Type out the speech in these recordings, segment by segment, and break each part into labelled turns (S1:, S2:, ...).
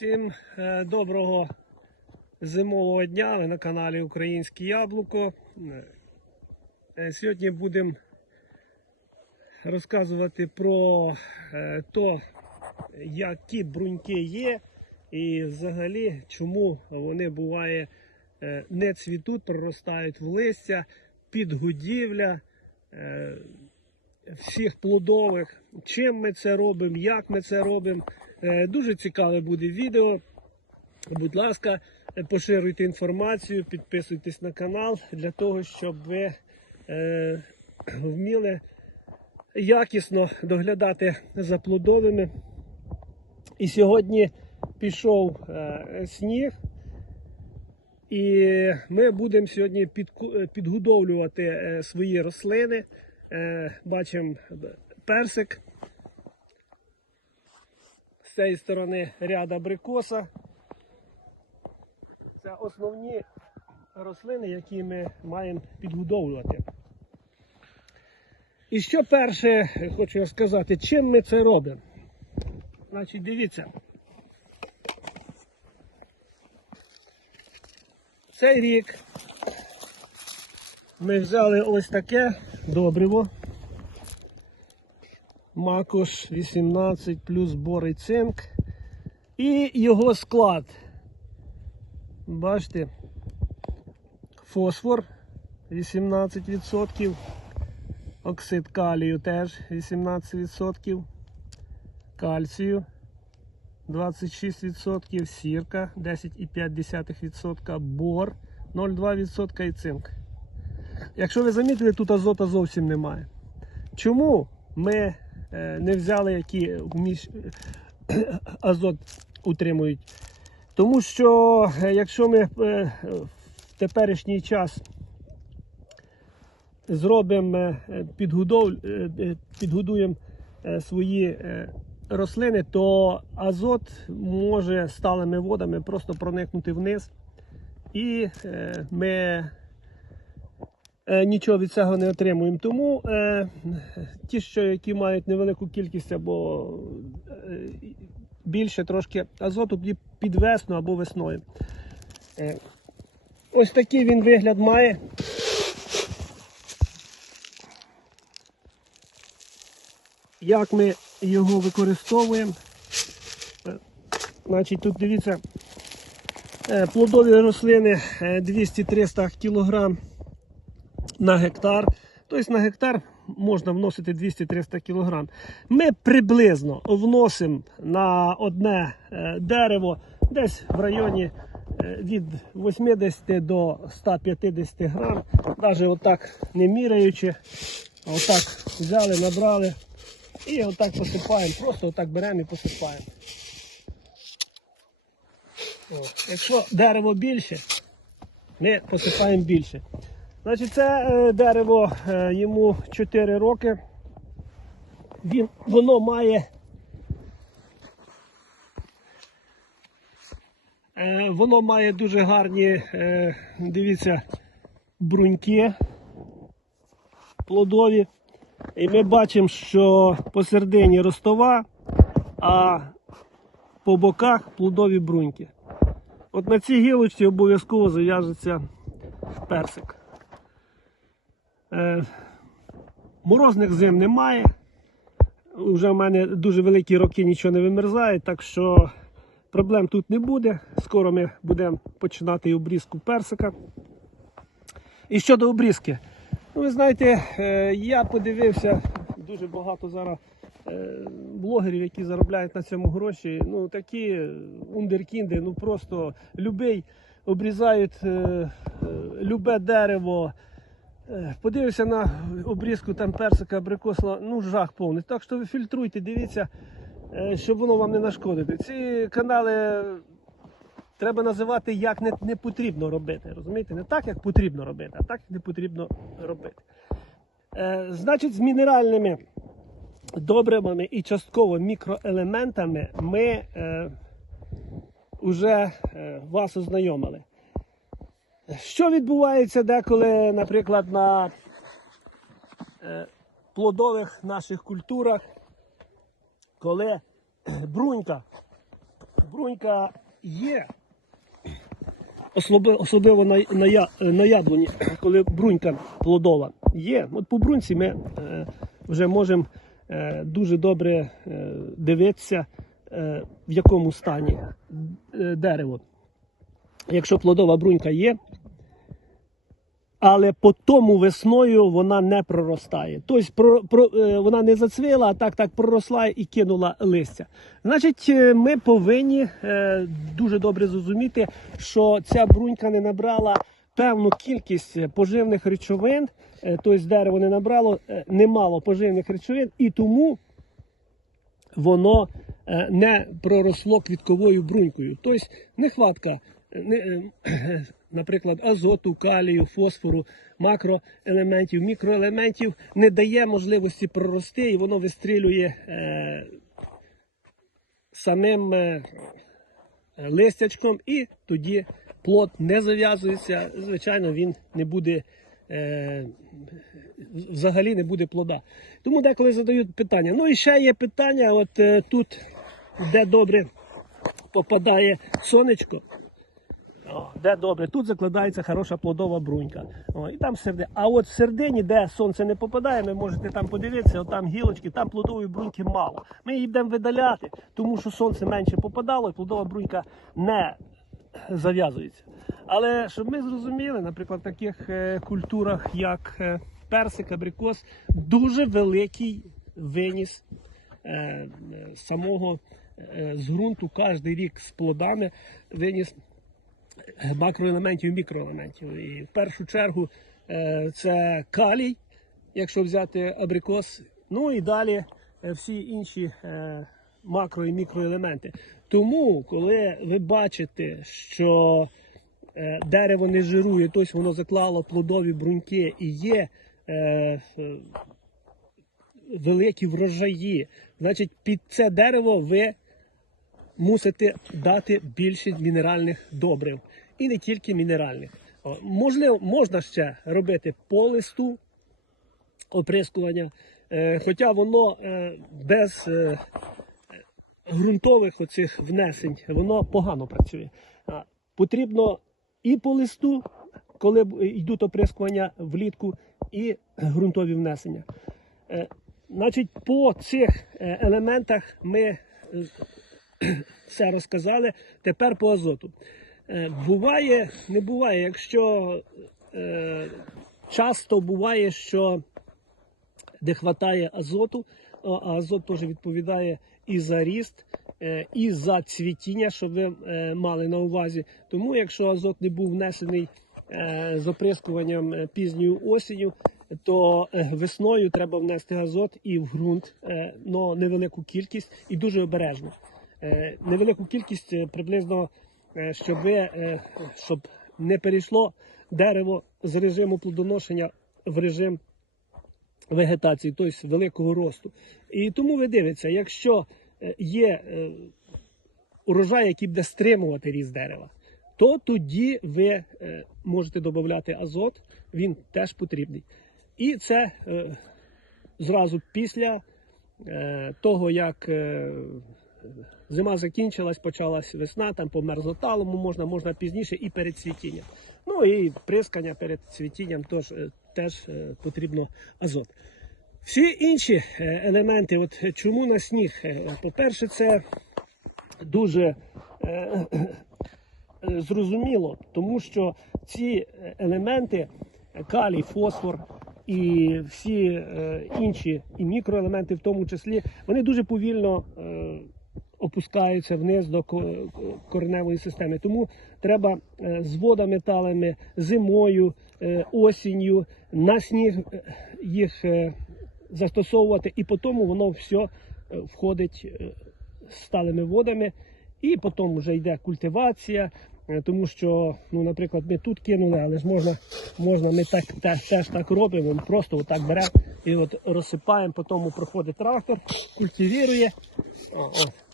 S1: Всім е, доброго зимового дня. Ви на каналі Українське Яблуко. Е, Сьогодні будемо розказувати про е, то, які бруньки є, і взагалі чому вони буває е, не цвітуть, проростають в листя, підгодівля. всіх плодових, чим ми це робимо, як ми це робимо. Е, Дуже цікаве буде відео. Будь ласка, поширюйте інформацію, підписуйтесь на канал для того, щоб ви е, вміли якісно доглядати за плодовими. І сьогодні пішов е, сніг. І ми будемо сьогодні підгодовлювати свої рослини. Бачимо персик. Цієї сторони ряд абрикоса. Це основні рослини, які ми маємо підгодовлювати. І що перше хочу я сказати, чим ми це робимо? Значить, дивіться. Цей рік ми взяли ось таке добриво. Макош 18 плюс бор і цинк. І його склад. Бачите, фосфор 18%, оксид калію теж 18%, кальцію 26%, сірка 10,5%, бор 0,2% і цинк. Якщо ви замітили, тут азота зовсім немає. Чому ми не взяли, які вміщ... азот утримують? Тому що е, якщо ми е, в теперішній час зробимо е, підгодов... е, е, підгодуємо е, свої е, рослини, то азот може сталими водами просто проникнути вниз. І е, ми е, нічого від цього не отримуємо. Тому е, ті, що які мають невелику кількість або е, більше трошки азоту під- весну або весною. Е, ось такий він вигляд має. Як ми його використовуємо? Е, Значить, тут дивіться, е, плодові рослини е, 200-300 кг на гектар. Тобто на гектар можна вносити 200-300 кг. Ми приблизно вносимо на одне е, дерево десь в районі е, від 80 до 150 грам. Навіть отак не міряючи, отак взяли, набрали і отак посипаємо. Просто отак беремо і посипаємо. Якщо дерево більше, ми посипаємо більше. Значить, це е, дерево е, йому 4 роки. Він, воно має. Е, воно має дуже гарні, дивіться, бруньки плодові. І ми бачимо, що посередині ростова, а по боках плодові бруньки. От на цій гілочці обов'язково зав'яжеться персик. Е, морозних зим немає. Уже в мене дуже великі роки нічого не вимерзає, так що проблем тут не буде. Скоро ми будемо починати обрізку персика. І щодо обрізки, ну, ви знаєте, е, я подивився дуже багато зараз е, блогерів, які заробляють на цьому гроші. Ну такі ундеркінди, ну просто любий обрізають любе дерево. Е, Подивився на обрізку там персика, абрикоса, ну жах повний. Так що ви фільтруйте, дивіться, е, щоб воно вам не нашкодити. Ці канали треба називати як не, не потрібно робити. Розумієте? Не так, як потрібно робити, а так, як не потрібно робити. Е, значить, з мінеральними добривами і частково мікроелементами ми вже вас ознайомили. Що відбувається деколи, наприклад, на е, плодових наших культурах, коли брунька брунька є. Особливо, на, на, на яблуні, коли брунька плодова є. От по бруньці ми е, вже можемо е, дуже добре дивитися, в якому стані дерево. Якщо плодова брунька є, але по тому весною вона не проростає. Тобто про, про, е, вона не зацвіла, а так так проросла і кинула листя. Значить, е, ми повинні е, дуже добре зрозуміти, що ця брунька не набрала певну кількість поживних речовин, е, тобто дерево не набрало е, немало поживних речовин, і тому воно е, не проросло квітковою брунькою. Тобто нехватка, не, наприклад, азоту, калію, фосфору, макроелементів, мікроелементів не дає можливості прорости, і воно вистрілює е, самим е, листячком, і тоді плод не зав'язується. Звичайно, він не буде. Е, взагалі не буде плода. Тому деколи задають питання. Ну і ще є питання, от е, тут, де добре попадає сонечко. Де добре, тут закладається хороша плодова брунька. О, і там серди. А от в середині, де сонце не попадає, ви можете там подивитися, от там гілочки, там плодової бруньки мало. Ми її будемо видаляти, тому що сонце менше попадало, і плодова брунька не зав'язується. Але щоб ми зрозуміли, наприклад, в таких е, культурах, як е, персик, абрикос, дуже великий виніс е, самого з ґрунту кожен рік з плодами виніс макроелементів і мікроелементів. І в першу чергу е, це калій, якщо взяти абрикос, ну і далі е, всі інші е, макро і мікроелементи. Тому, коли ви бачите, що е, дерево не жирує, тобто воно заклало плодові бруньки і є е, е, великі врожаї, значить під це дерево ви мусите дати більше мінеральних добрив. І не тільки мінеральних. Можливо, можна ще робити по листу оприскування, е, хоча воно е, без е, ґрунтових оцих внесень воно погано працює. Потрібно і по листу, коли йдуть оприскування влітку, і ґрунтові внесення. Значить, по цих елементах ми все розказали. Тепер по азоту. Е, Буває, не буває, якщо е, часто буває, що де хватає азоту, а азот теж відповідає і за ріст, е, і за цвітіння, щоб ви е, мали на увазі. Тому, якщо азот не був внесений е, з оприскуванням е, пізньою осінню, то е, весною треба внести азот і в ґрунт, е, но невелику кількість і дуже обережно. Невелику кількість приблизно, щоб ви, е, щоб не перейшло дерево з режиму плодоношення в режим вегетації, тобто великого росту. І тому ви дивитеся, якщо е, є е, урожай, який буде стримувати ріст дерева, то тоді ви е, можете додати азот, він теж потрібний. І це е, зразу після е, того, як е, зима закінчилась, почалась весна, там по мерзлоталому можна, можна пізніше і перед цвітінням. Ну і прискання перед цвітінням теж, е, теж е, потрібно азот. Всі інші е, елементи, от е, чому на сніг? По-перше, це дуже зрозуміло, тому що ці елементи, калій, фосфор і всі е, інші і мікроелементи, в тому числі, вони дуже повільно опускаються вниз до ко- ко- кореневої системи. Тому треба е, з водометалами зимою, е, осінню на сніг е, їх застосовувати, і потім воно все входить сталими водами, і потім вже йде культивація. Тому що, ну, наприклад, ми тут кинули, але ж можна, можна ми так теж, теж так робимо. Просто отак беремо і от розсипаємо, потім проходить трактор, культивірує. О, о.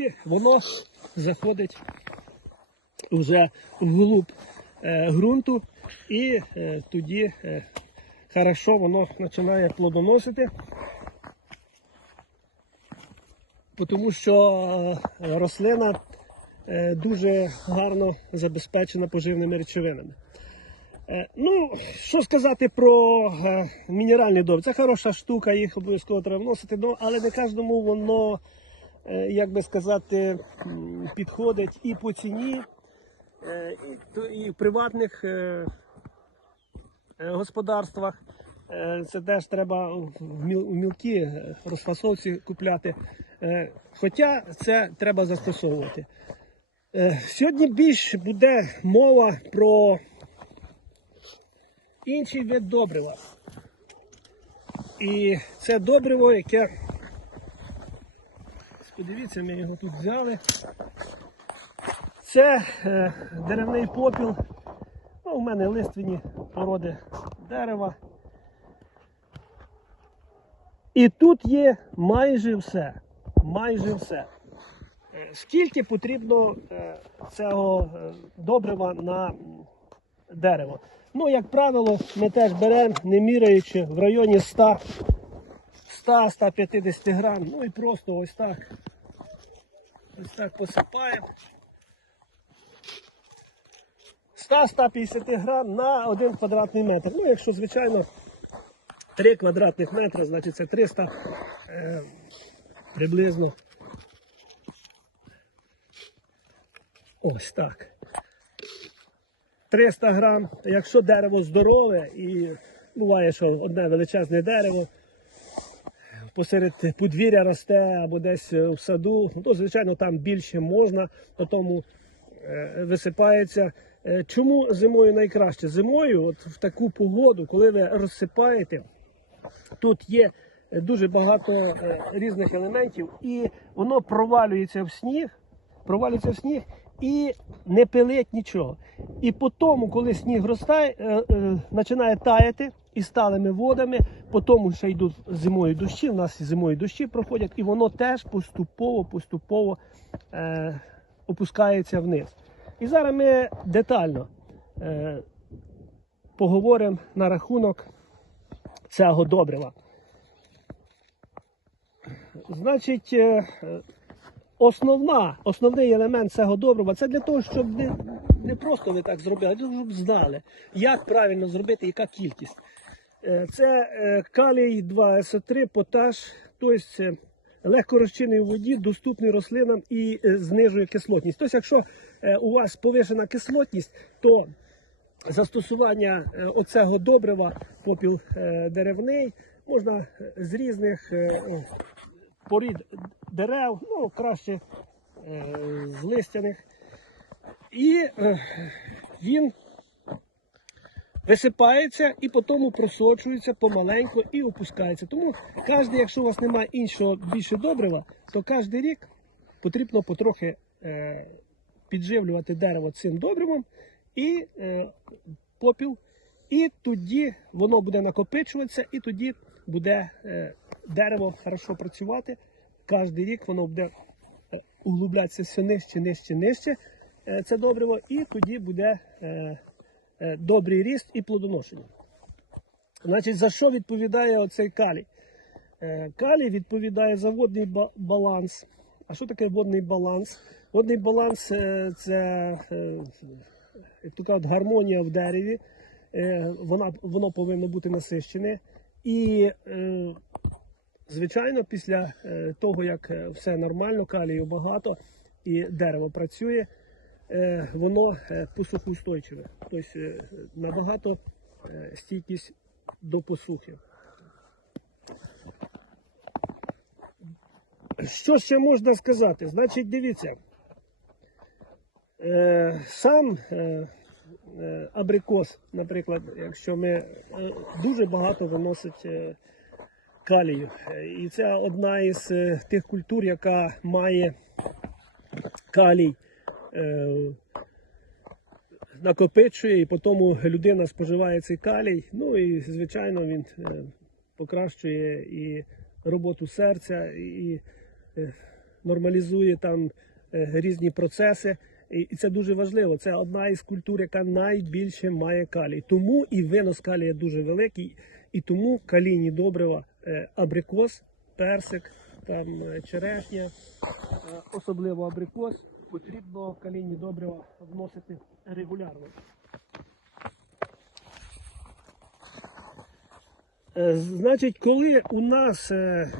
S1: І воно заходить вже вглуб е, ґрунту, і е, тоді е, хорошо воно починає плодоносити. тому що рослина дуже гарно забезпечена поживними речовинами. Ну, що сказати про е, мінеральні? Це хороша штука, їх обов'язково треба вносити, ну, але не кожному воно, як би сказати, підходить і по ціні, е, і, в приватних е, е, господарствах. Е, Це теж треба в мілкі е, розфасовці купляти. Е, Хоча це треба застосовувати. Е, Сьогодні більше буде мова про інший вид добрива. І це добриво, яке. Подивіться, ми його тут взяли. Це е, деревний попіл. Ну, у мене лиственні породи дерева. І тут є майже все. Майже все. Е, Скільки потрібно е, цього е, добрива на дерево? Ну, як правило, ми теж беремо, не міряючи в районі 100-150 грам. Ну і просто ось так. Ось так посипаємо. 100-150 грам на 1 квадратний метр. Ну, якщо, звичайно, 3 квадратних метри, значить це 300 е, приблизно. Ось так. 300 грам. Якщо дерево здорове і буває, що одне величезне дерево посеред подвір'я росте або десь е, в саду, то звичайно там більше можна, по тому е, висипається. Е, Чому зимою найкраще? Зимою, от в таку погоду, коли ви розсипаєте, тут є дуже багато різних елементів, і воно провалюється в сніг, провалюється в сніг і не пилить нічого. І по тому, коли сніг ростає, е, е, починає таяти і сталими водами, по тому ще йдуть зимою дощі. У нас зимою дощі проходять, і воно теж поступово, поступово е, опускається вниз. І зараз ми детально е, поговоримо на рахунок цього добрива. Значить, е, основна, основний елемент цього добрива це для того, щоб не, не просто ви так зробили, а для того, щоб знали, як правильно зробити, яка кількість. Е, Це е, калій 2СО3, поташ, тобто це легко розчинний у воді, доступний рослинам і е, знижує кислотність. Тобто, якщо е, у вас повишена кислотність, то застосування е, оцього добрива, попіл е, деревний, можна е, з різних е, порід дерев, ну краще е, з листяних. І е, він висипається і потім просочується помаленьку і опускається. Тому кожен, якщо у вас немає іншого більше добрива, то кожен рік потрібно потрохи е, підживлювати дерево цим добривом і е, попіл. І тоді воно буде накопичуватися, і тоді буде дерево хорошо працювати. Кожен рік воно буде е, углублятися все нижче, нижче, нижче. Е, це добриво, і тоді буде е, добрий ріст і плодоношення. Значить, за що відповідає оцей калій? Калій відповідає за водний баланс. А що таке водний баланс? Водний баланс це то кажуть, гармонія в дереві. Воно повинно бути насищене. І, звичайно, після е, того, як е, все нормально, калію багато і дерево працює, е, воно посухоустойчиве. Тобто набагато стійкість до посухи. Що ще можна сказати? Значить, дивіться, сам абрикос, наприклад, якщо ми дуже багато виносить калію. Е, І це одна із е, тих культур, яка має калій. Е, накопичує, і потім людина споживає цей калій. Ну і звичайно він покращує і роботу серця, і нормалізує там різні процеси. І це дуже важливо. Це одна із культур, яка найбільше має калій. Тому і винос калія дуже великий, і тому калійні добрива, абрикос, персик, там е, черешня, е, особливо абрикос, потрібно калійні добрива вносити регулярно. Е, Значить, коли у нас е,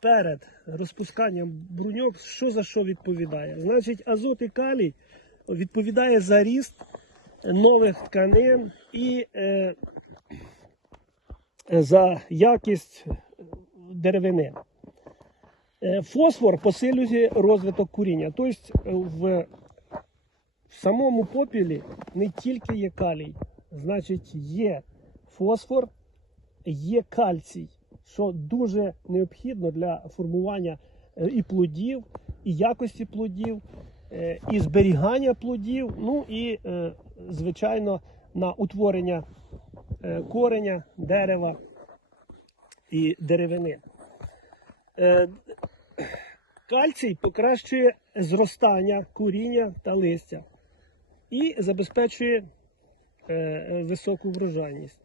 S1: перед розпусканням бруньок, що за що відповідає? Значить, азот і калій відповідає за ріст нових тканин і е, за якість деревини. Е, Фосфор посилює розвиток куріння. Тобто е, в самому попілі не тільки є калій, значить, є фосфор, є кальцій, що дуже необхідно для формування е, і плодів, і якості плодів, і зберігання плодів, ну і, звичайно, на утворення кореня, дерева і деревини. Е, Кальцій покращує зростання коріння та листя і забезпечує е, е, високу врожайність.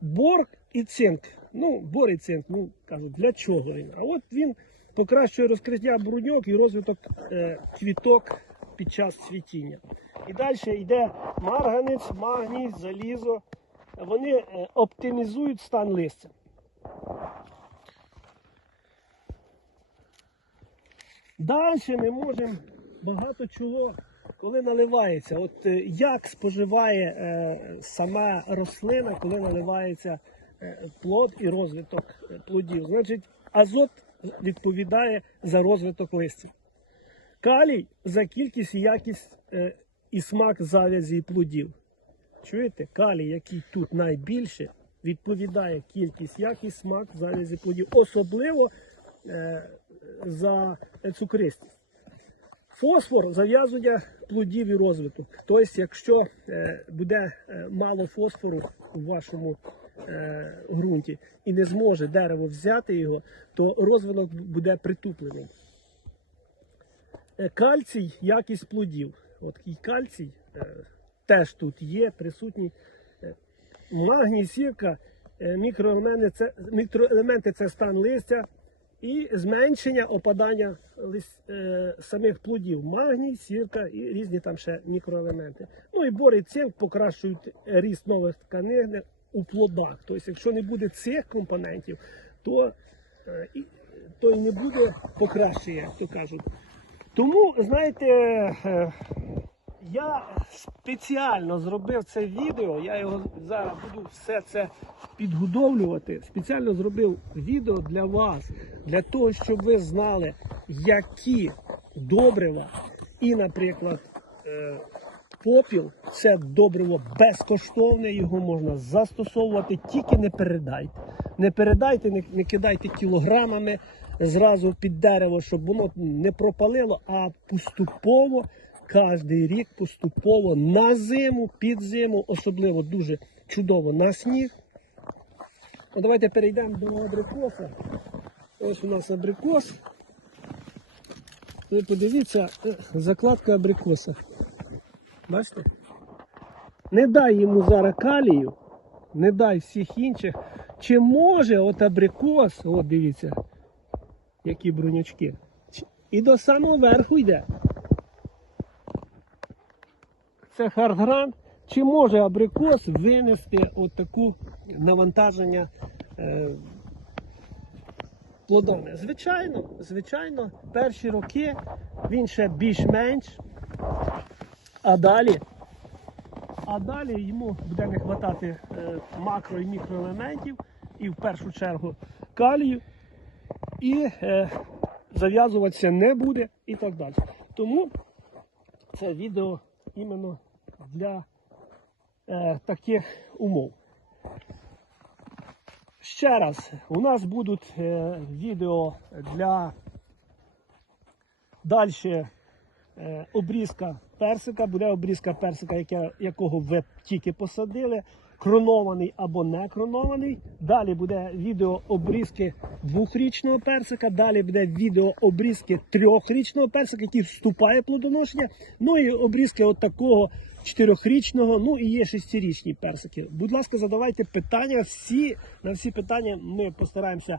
S1: Бор і цинк. Ну, бор і цинк, ну кажуть, для чого він? А от він покращує розкриття бруньок і розвиток е, квіток під час цвітіння. І далі йде марганець, магній, залізо. Вони е, оптимізують стан листя. Далі ми можемо багато чого, коли наливається. От е, як споживає е, сама рослина, коли наливається плод і розвиток плодів. Значить, азот відповідає за розвиток листя. Калій за кількість і якість і смак завязі плодів. Чуєте? Калій, який тут найбільше, відповідає кількість, якість, смак, завязі плодів. Особливо е, за цукристість. Фосфор зав'язує плодів і розвиток. Тобто, якщо е, буде е, мало фосфору у вашому е, ґрунті і не зможе дерево взяти його, то розвиток буде притупленим. Е, Кальцій якість плодів. От і кальцій е, теж тут є, присутній. Е, Магній, сірка, е, мікроелементи це, мікроелементи це стан листя і зменшення опадання лис- е, самих плодів. Магній, сірка і різні там ще мікроелементи. Ну і бор і цинк покращують ріст нових тканин у плодах. Тобто, якщо не буде цих компонентів, то, е, то і не буде покращення, як то кажуть. Тому, знаєте, е, я спеціально зробив це відео, я його зараз буду все це підгодовлювати. Спеціально зробив відео для вас, для того, щоб ви знали, які добрива і, наприклад, е, попіл це добриво безкоштовне, його можна застосовувати, тільки не передайте. Не передайте, не, не кидайте кілограмами зразу під дерево, щоб воно не пропалило, а поступово, кожен рік поступово на зиму, під зиму, особливо дуже чудово на сніг. Ну, давайте перейдемо до абрикоса. Ось у нас абрикос. Ви подивіться, е, закладка абрикоса. Бачите? Не дай йому зараз калію, не дай всіх інших. Чи може от абрикос, от дивіться, які брунячки. І до самого верху йде. Це хардгрант. Чи може абрикос винести от таку навантаження е, плодами? Звичайно, звичайно, перші роки він ще більш-менш, а далі, а далі йому буде не вистачати е, макро і мікроелементів, і в першу чергу калію, і е, зав'язуватися не буде і так далі. Тому це відео іменно для е, таких умов. Ще раз, у нас будуть е, відео для далі е, обрізка персика, буде обрізка персика, яке, якого ви тільки посадили, кронований або не кронований. Далі буде відео обрізки двохрічного персика, далі буде відео обрізки трьохрічного персика, який вступає в плодоношення. Ну і обрізки от такого чотирьохрічного, ну і є шестирічні персики. Будь ласка, задавайте питання. Всі на всі питання ми постараємося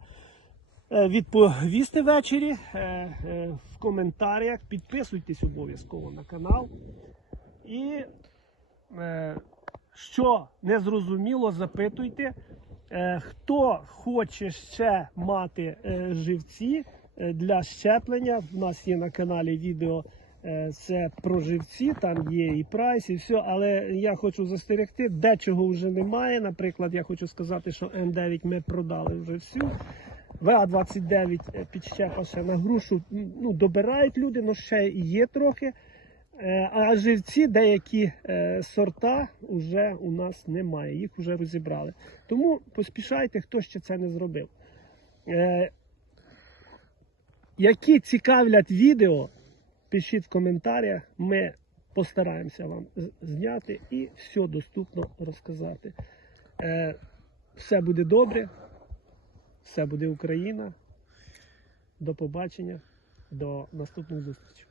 S1: е, відповісти ввечері е, е, в коментарях. Підписуйтесь обов'язково на канал. І що не зрозуміло, запитуйте. Е, Хто хоче ще мати е, живці е, для щеплення? У нас є на каналі відео. Це про живці, там є і прайс, і все. Але я хочу застерегти, дечого вже немає. Наприклад, я хочу сказати, що М9 ми продали вже всю. ВА-29 е, підщепа ще на грушу ну, добирають люди, але ще є трохи. Е, А живці деякі е, сорта вже у нас немає, їх вже розібрали. Тому поспішайте, хто ще це не зробив. Е, Які цікавлять відео, пишіть в коментарях, ми постараємося вам зняти і все доступно розказати. Все буде добре, все буде Україна. До побачення, до наступних зустрічей.